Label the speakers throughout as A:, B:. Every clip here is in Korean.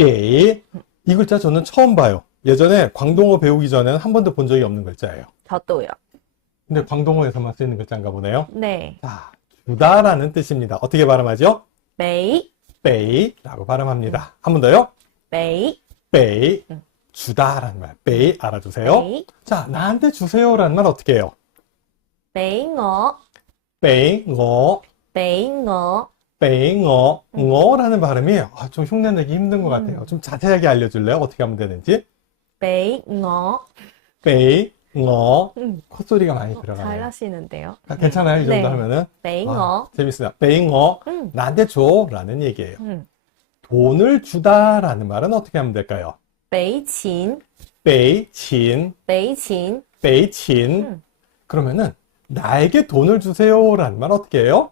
A: 예. 깨이 글자 저는 처음 봐요. 예전에 광동어 배우기 전에는 한 번도 본 적이 없는 글자예요.
B: 저도요.
A: 근데 광동어에서만 쓰이는 글자인가 보네요.
B: 네.
A: 자, 주다라는 뜻입니다. 어떻게 발음하죠?
B: 베이.
A: 베이라고 발음합니다. 한 번 더요.
B: 베이.
A: 베이.
B: 음.
A: 주다라는 말. 베이 알아두세요.
B: 메이,
A: 자, 나한테 주세요라는 말 어떻게 해요?
B: 베이 어.
A: 베이 어.
B: 베이
A: 어. 네, 빼잉어, 응어라는 발음이 아, 좀 흉내내기 힘든 것 같아요. 음. 좀 자세하게 알려줄래요? 어떻게 하면 되는지?
B: 네,
A: 빼잉어. 빼잉어, 네,
B: 음.
A: 콧소리가 많이 어,
B: 잘
A: 들어가요.
B: 하시는데요.
A: 아, 괜찮아요? 이 정도
B: 네.
A: 하면은?
B: 베잉어.
A: 아, 재밌습니다. 빼잉어,
B: 음.
A: 나한테 줘라는 얘기예요. 돈을 주다라는 말은 어떻게 하면 될까요?
B: 베이친.
A: 베이친,
B: 베이친.
A: 베이친. 그러면은 나에게 돈을 주세요라는 말 어떻게 해요?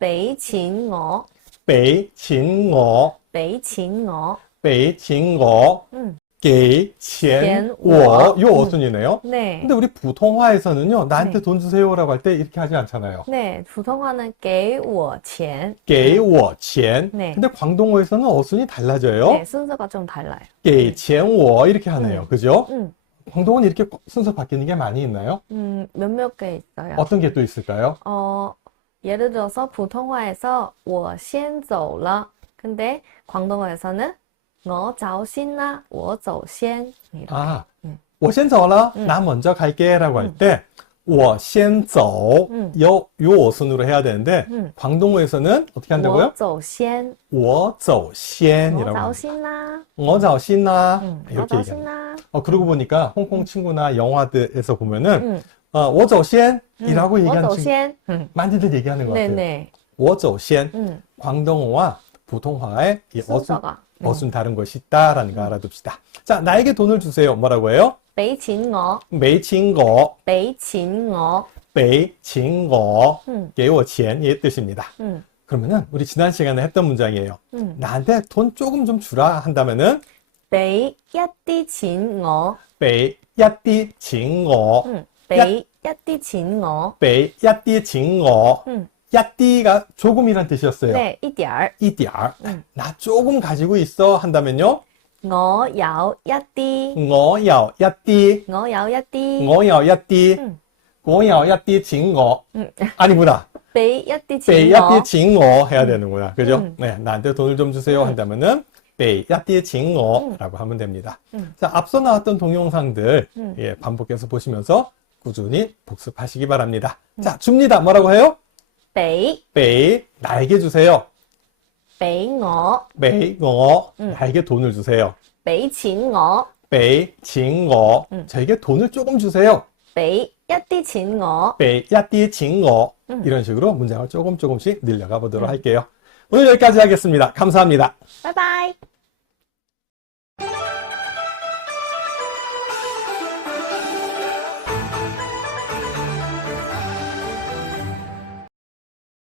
B: 北秦我,
A: 베이친어,
B: 北秦我.
A: 베이친어,
B: 음,
A: 给钱
B: 钱
A: 我, 요
B: 음.
A: 어순이네요.
B: 네.
A: 근데 우리普通话에서는요, 나한테
B: 네.
A: 돈 주세요라고 할 때 이렇게 하지 않잖아요.
B: 네,普通话는 给我钱.
A: 给我钱.
B: 네.
A: 근데 광동어에서는 어순이 달라져요.
B: 네, 순서가 좀 달라요.
A: 给钱我 이렇게 하네요.
B: 음.
A: 그죠?
B: 음,
A: 광동어는 이렇게 순서 바뀌는 게 많이 있나요?
B: 음, 몇몇 개 있어요.
A: 어떤 게 또 있을까요?
B: 어, 예를 들어서普通话에서 我先走了. 근데 광동어에서는 我早先啦,我走先. 이렇게.
A: 아,
B: 음.
A: 我先走了.
B: 음.
A: 나 먼저 갈게라고 할
B: 음.
A: 때, 我先走.
B: 음.
A: 요, 요 어순으로 해야 되는데,
B: 음,
A: 광동어에서는 어떻게 한다고요?
B: 我走先.
A: 我走先
B: 我
A: 이라고
B: 早
A: 합니다.
B: 先啦.
A: 我早先啦.
B: 음, 我
A: 이렇게
B: 早
A: 얘기합니다.
B: 先啦.
A: 어, 그러고 보니까 홍콩 친구나 영화들에서 보면은,
B: 음,
A: 어, 我走先
B: 음,
A: 이라고 얘기하는
B: 我走
A: 친구,
B: 先. 음,
A: 많이들 얘기하는 것 같아요.
B: 네네.
A: 我走先
B: 음,
A: 광동어와普通话의 이 어순,
B: 순서가. 음.
A: 어순 다른 것이 있다라는 거 알아둡시다. 자, 나에게 돈을 주세요. 뭐라고 해요?
B: 北秦我,
A: 北请我,
B: 北秦我.
A: 北请我,
B: 음,
A: 给我钱이 뜻입니다.
B: 음,
A: 그러면은 우리 지난 시간에 했던 문장이에요.
B: 음.
A: 나한테 돈 조금 좀 주라 한다면은
B: 俾一啲錢我.
A: 北一啲请我,
B: 음, 俾一啲錢我.
A: 北一啲请我,
B: 음,
A: 야띠가 조금이란 뜻이었어요.
B: 네, 一點兒.
A: 이디알.
B: 음.
A: 나 조금 가지고 있어 한다면요.
B: 我有一啲,
A: 我有一啲,
B: 我有一啲.
A: 我有一啲,
B: 嗯
A: 我有一啲請我.
B: 음,
A: 아니구나.
B: 俾一啲
A: 베이
B: 錢我.
A: 야띠 징어 해야 되는구나. 그죠?
B: 음.
A: 네, 나한테 돈을 좀 주세요
B: 음.
A: 한다면은 베이 야띠 징어라고 하면 됩니다.
B: 음.
A: 자, 앞서 나왔던 동영상들
B: 음.
A: 예, 반복해서 보시면서 꾸준히 복습하시기 바랍니다.
B: 음.
A: 자, 줍니다. 뭐라고 해요?
B: 俾
A: 베이 나에게 주세요.
B: 俾我,
A: 베이 어
B: 음.
A: 나에게 돈을 주세요.
B: 俾錢我,
A: 베이 징어
B: 음.
A: 저에게 돈을 조금 주세요.
B: 俾一啲錢我.
A: 베이 야띠 징어
B: 음.
A: 이런 식으로 문장을 조금 조금씩 늘려가 보도록 할게요. 오늘 여기까지 하겠습니다. 감사합니다.
B: 拜拜.